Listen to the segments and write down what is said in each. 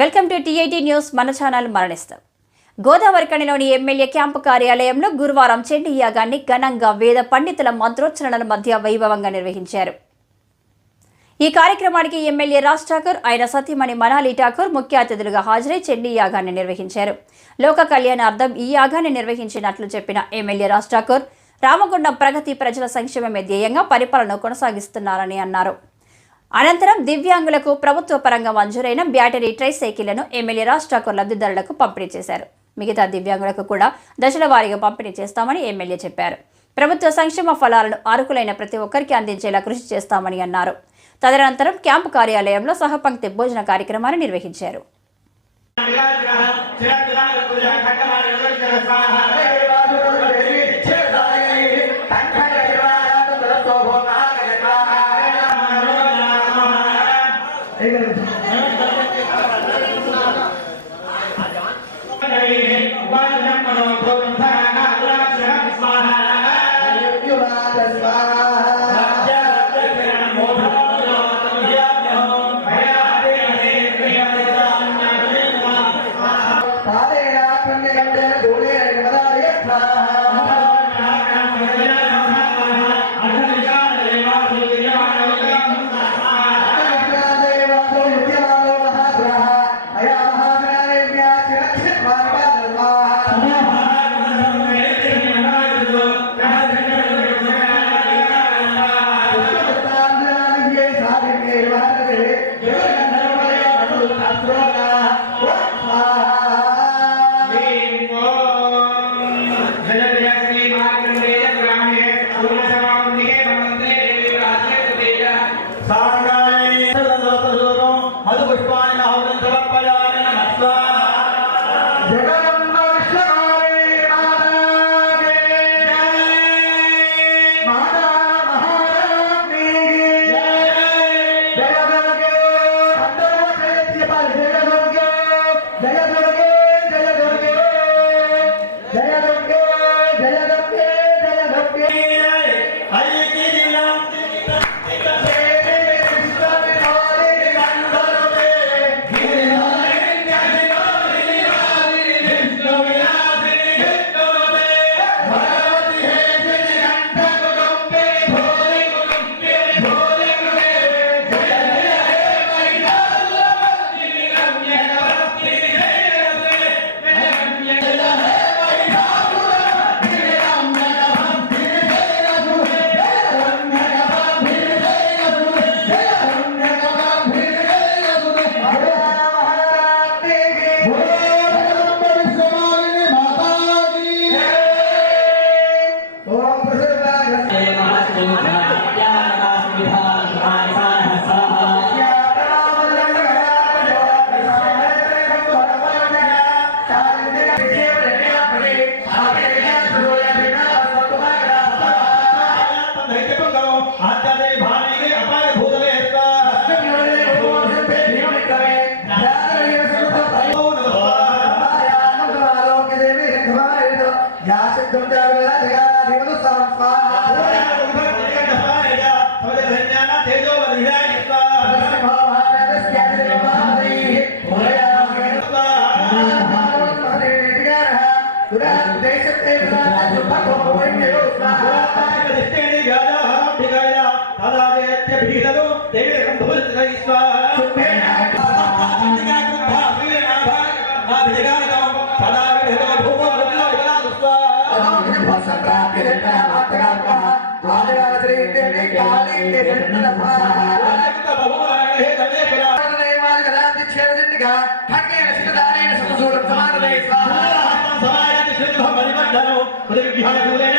Welcome to TIT news. మన channel మరణిస్తాం. గోదావరికణిలోని ఎమ్మెల్యే క్యాంపు కార్యాలయంలో గురువారం చెండి యాగాన్ని ఘనంగా వేద పండితుల మంత్రోచ్చరణల మధ్య వైభవంగా నిర్వహించారు. ఈ కార్యక్రమానికి ఎమ్మెల్యే రాజ్ ఠాకూర్ ఆయన సతీమణి మనాలి ఠాకూర్ ముఖ్య అతిథులుగా హాజరై చెండి యాగాన్ని నిర్వహించారు. లోక కళ్యాణార్థం ఈ యాగాన్ని నిర్వహించినట్లు చెప్పిన ఎమ్మెల్యే రాజ్ ఠాకూర్ రామగుండం ప్రగతి ప్రజల సంక్షేమమే ధ్యేయంగా పరిపాలన కొనసాగిస్తున్నారని అన్నారు. అనంతరం దివ్యాంగులకు ప్రభుత్వ పరంగా మంజూరైన బ్యాటరీ ట్రై సైకిళ్ళను ఎమ్మెల్యే రాజ్ ఠాకూర్ లబ్ధిదారులకు పంపిణీ చేశారు. మిగతా దివ్యాంగులకు కూడా దశల వారీగా పంపిణీ చేస్తామని ఎమ్మెల్యే చెప్పారు. ప్రభుత్వ సంక్షేమ ఫలాలను అర్హులైన ప్రతి ఒక్కరికి అందించేలా కృషి చేస్తామని అన్నారు. తదనంతరం క్యాంపు కార్యాలయంలో సహపంక్తి భోజన కార్యక్రమాన్ని నిర్వహించారు. Bye. Dale సమాజాన్ని శుద్ధ పరిబంధనం పునర్విహారూలేన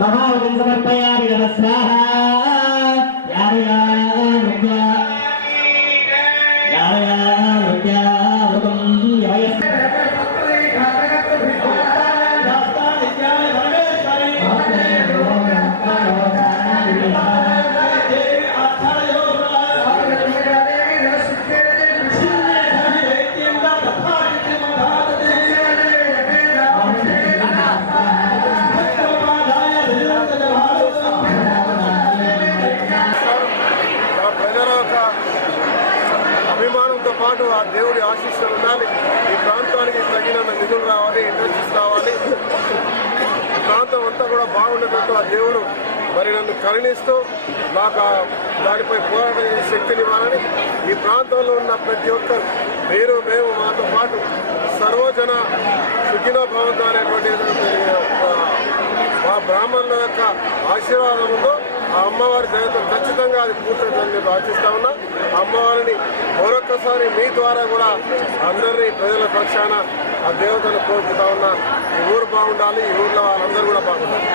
మహావతిం సమర్పయామి నమస్కార యారయా ప్రాంతం బాగుండేటట్టు ఆ దేవుడు మరి నన్ను కరుణిస్తూ నాకు దానిపై పోరాటం శక్తినివ్వాలని ఈ ప్రాంతంలో ఉన్న ప్రతి ఒక్కరు మీరు మేము మాతో పాటు సర్వజన సుఖినో భవంతో అనేటువంటి మా బ్రాహ్మణుల యొక్క ఆశీర్వాదం ఉందో ఆ అమ్మవారి దయతో ఖచ్చితంగా అది పూర్తవుతుందని చెప్పి ఆశిస్తా ఉన్నా. ఆ అమ్మవారిని మరొక్కసారి మీ ద్వారా కూడా అందరినీ ప్రజల పక్షాన ఆ దేవతను కోరుకుంటా ఉన్నా. ఈ ఊరు బాగుండాలి ఈ ఊర్లో వాళ్ళందరూ కూడా బాగుండాలి.